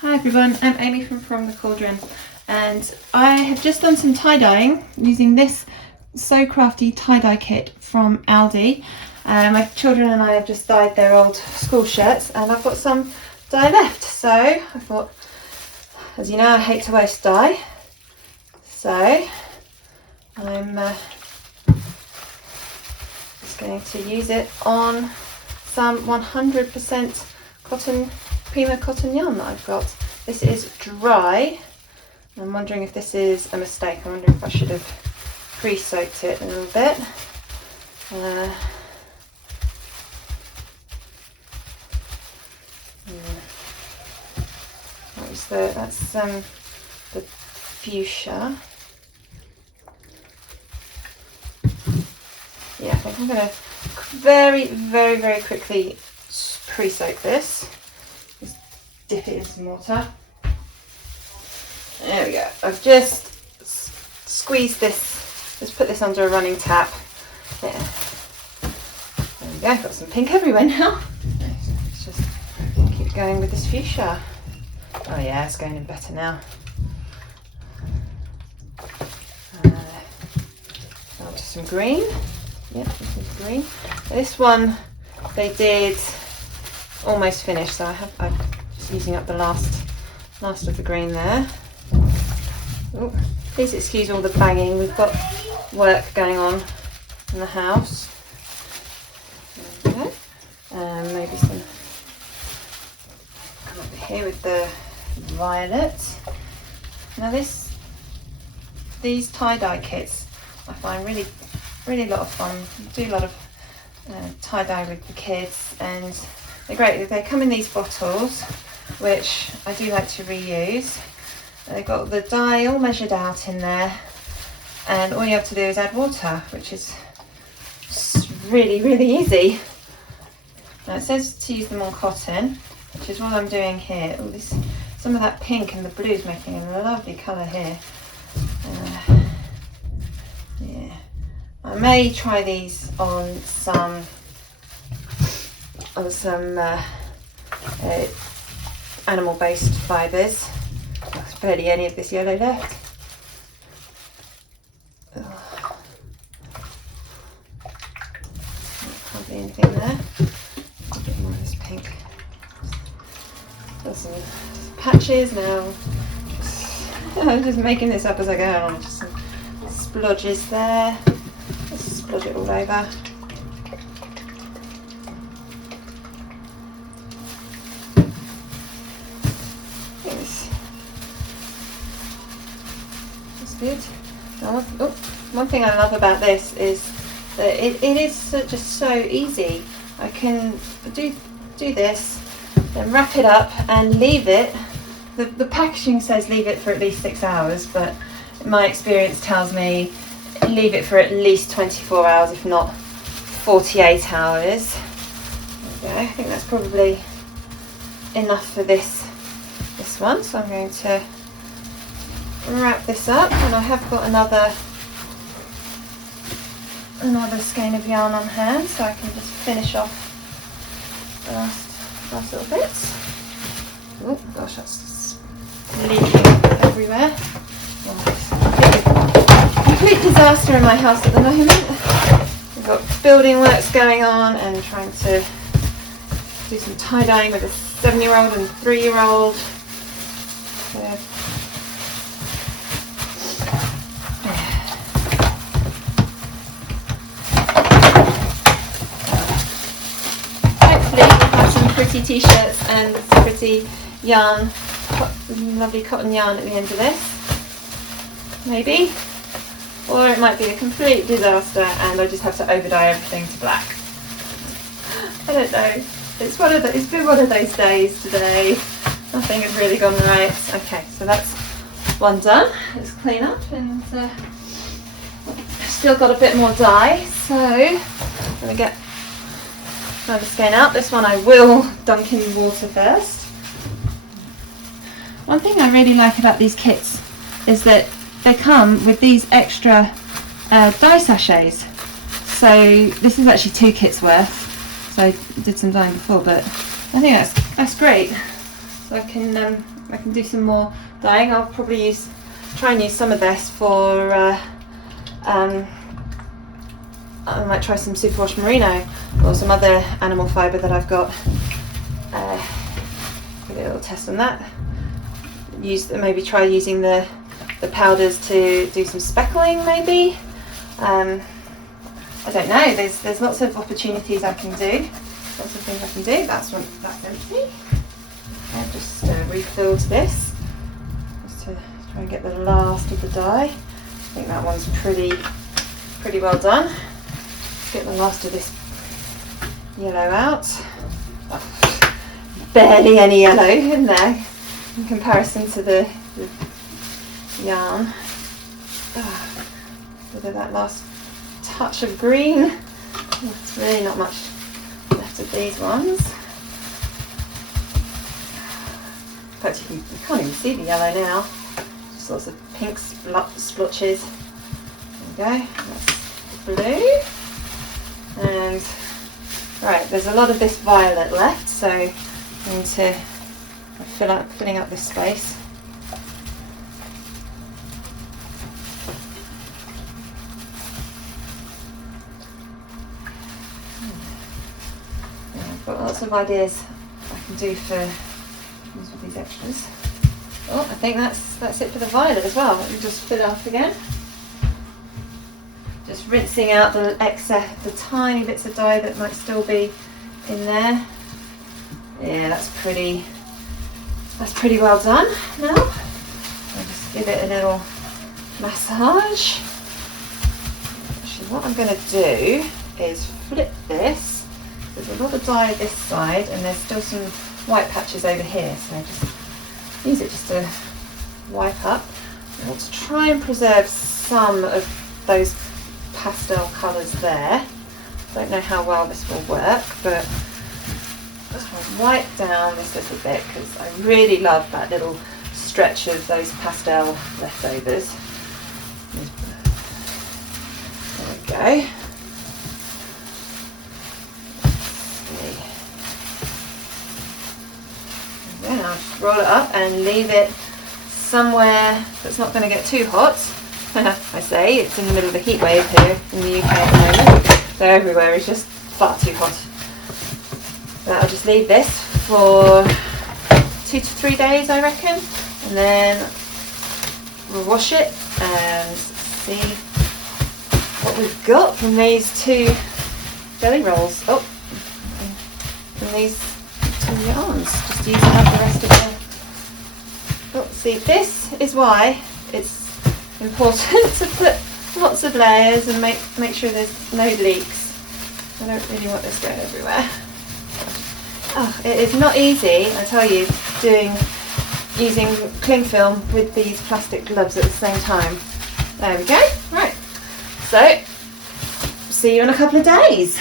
Hi everyone, I'm Amy from the Cauldron, and I have just done some tie-dyeing using this So Crafty tie-dye kit from Aldi. My children and I have just dyed their old school shirts and I've got some dye left, so I thought, as you know, I hate to waste dye, so I'm just going to use it on some 100% cotton Pima cotton yarn that I've got. This is dry. I'm wondering if this is a mistake. I wonder if I should have pre-soaked it a little bit. That's the fuchsia. Yeah, I think I'm going to very quickly pre-soak this. Just dip it in some water. There we go. I've just squeezed this, just put this under a running tap. There. There we go. Got some pink everywhere now. Let's just keep going with this fuchsia. Oh yeah, it's going in better now. On to some green. Yep, this is green. This one they did almost finished, so I'm just using up the last of the green there. Oh, please excuse all the banging. We've got work going on in the house. There we go. Maybe some. Come over here with the violet. Now these tie-dye kits I find really a lot of fun. I do a lot of tie-dye with the kids and they're great. They come in these bottles, which I do like to reuse. They've got the dye all measured out in there, and all you have to do is add water, which is really easy. Now it says to use them on cotton, which is what I'm doing here. Oh, some of that pink and the blue is making a lovely colour here. Yeah, I may try these on some animal-based fibres. There's barely any of this yellow left. Hardly anything there. A bit more of this pink. There's some patches now. I'm just making this up as I go along. Just some splodges there. Let's splodge it all over. Good. One thing I love about this is that it is just so easy. I can do this, then wrap it up and leave it. The packaging says leave it for at least 6 hours, but my experience tells me leave it for at least 24 hours, if not 48 hours. There we go. I think that's probably enough for this one, so I'm going to wrap this up, and I have got another skein of yarn on hand, so I can just finish off the last little bits. Oh gosh, that's leaking everywhere. Complete disaster in my house at the moment. We've got building works going on and trying to do some tie-dyeing with a 7-year-old and 3-year-old. So, pretty t-shirts and pretty yarn, lovely cotton yarn at the end of this, maybe, or it might be a complete disaster and I just have to over dye everything to black. I don't know. It's been one of those days today. Nothing has really gone right. Okay, so that's one done. Let's clean up, and still got a bit more dye, so I'm gonna get another skein out. This one I will dunk in water first. One thing I really like about these kits is that they come with these extra dye sachets. So this is actually 2 kits worth. So I did some dyeing before, but I think that's great. So I can can do some more dyeing. I'll probably try and use some of this for I might try some superwash merino or some other animal fibre that I've got. Give it a little test on that. Maybe try using the powders to do some speckling maybe. I don't know, there's lots of opportunities I can do, lots of things I can do. That's empty. I've just refilled this just to try and get the last of the dye. I think that one's pretty well done. Get the last of this yellow out. Oh, barely any yellow in there in comparison to the yarn. With that last touch of green. There's really not much left of these ones. In fact, you can't even see the yellow now. Just lots of pink splotches. There we go. That's blue. And right, there's a lot of this violet left, so I'm going to filling up this space. I've got lots of ideas I can do with these extras. Oh, I think that's it for the violet as well. Let me just fill it up again. Just rinsing out the excess, the tiny bits of dye that might still be in there. Yeah, that's pretty well done now. I'll just give it a little massage. Actually, what I'm going to do is flip this. There's a lot of dye this side and there's still some white patches over here, so just use it just to wipe up. I want to try and preserve some of those pastel colours there. Don't know how well this will work, but just want to wipe down this little bit because I really love that little stretch of those pastel leftovers. There we go. Then I'll just roll it up and leave it somewhere that's not going to get too hot. I say, it's in the middle of a heat wave here in the UK at the moment, so everywhere is just far too hot. So I'll just leave this for 2 to 3 days, I reckon, and then we'll wash it and see what we've got from these 2 jelly rolls. Oh, from these 2 yarns. Just using up the rest of the. Oh, see, this is why it's important to put lots of layers and make sure there's no leaks. I don't really want this going everywhere. Oh, it is not easy, I tell you, using cling film with these plastic gloves at the same time. There we go. Right. So, see you in a couple of days.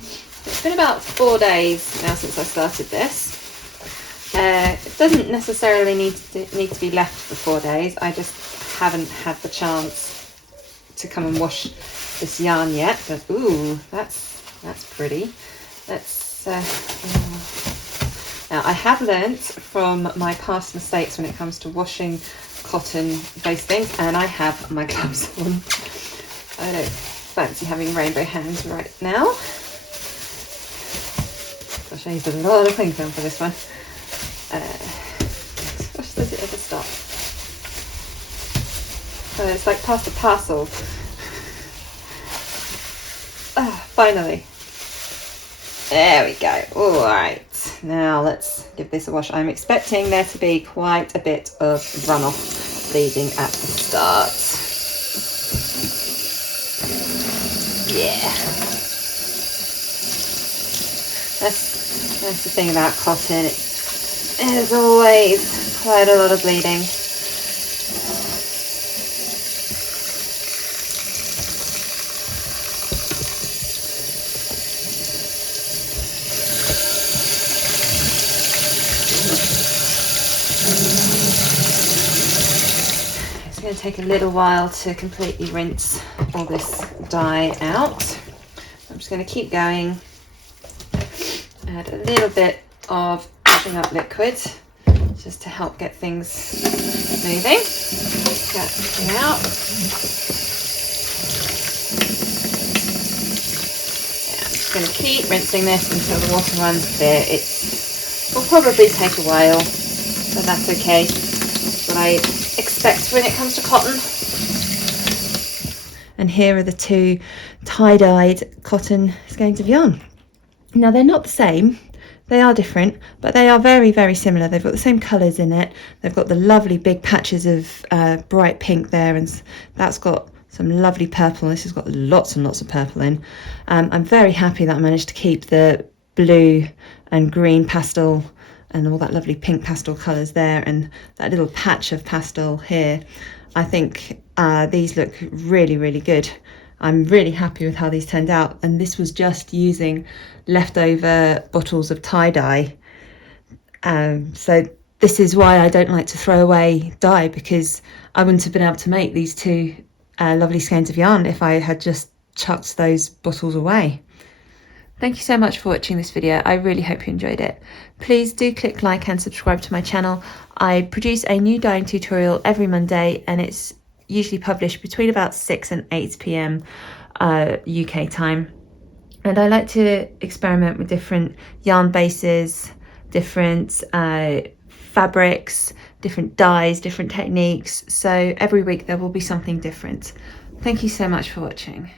It's been about 4 days now since I started this. It doesn't necessarily need to be left for 4 days. I just haven't had the chance to come and wash this yarn yet. But ooh, that's pretty. Now I have learnt from my past mistakes when it comes to washing cotton-based things, and I have my gloves on. I don't fancy having rainbow hands right now. Gosh, I used a lot of cling film for this one. Gosh, does it ever stop? So it's like past the parcel. Finally. There we go. All right. Now let's give this a wash. I'm expecting there to be quite a bit of runoff bleeding at the start. Yeah. That's the thing about cotton. There's always quite a lot of bleeding. It's going to take a little while to completely rinse all this dye out. I'm just going to keep going. Add a little bit of washing up liquid just to help get things moving. Get it out. Yeah, I'm just going to keep rinsing this until the water runs clear. It will probably take a while, but that's okay. That's what I expect when it comes to cotton. And here are the two tie-dyed cotton skeins of yarn. Now they're not the same, they are different, but they are very, very similar. They've got the same colours in it. They've got the lovely big patches of bright pink there, and that's got some lovely purple. This has got lots and lots of purple in. I'm very happy that I managed to keep the blue and green pastel and all that lovely pink pastel colours there, and that little patch of pastel here. I think these look really, really good. I'm really happy with how these turned out, and this was just using leftover bottles of tie-dye. So this is why I don't like to throw away dye, because I wouldn't have been able to make these two lovely skeins of yarn if I had just chucked those bottles away. Thank you so much for watching this video. I really hope you enjoyed it. Please do click like and subscribe to my channel. I produce a new dyeing tutorial every Monday, and it's usually published between about 6 and 8 p.m. UK time. And I like to experiment with different yarn bases, different fabrics, different dyes, different techniques. So every week there will be something different. Thank you so much for watching.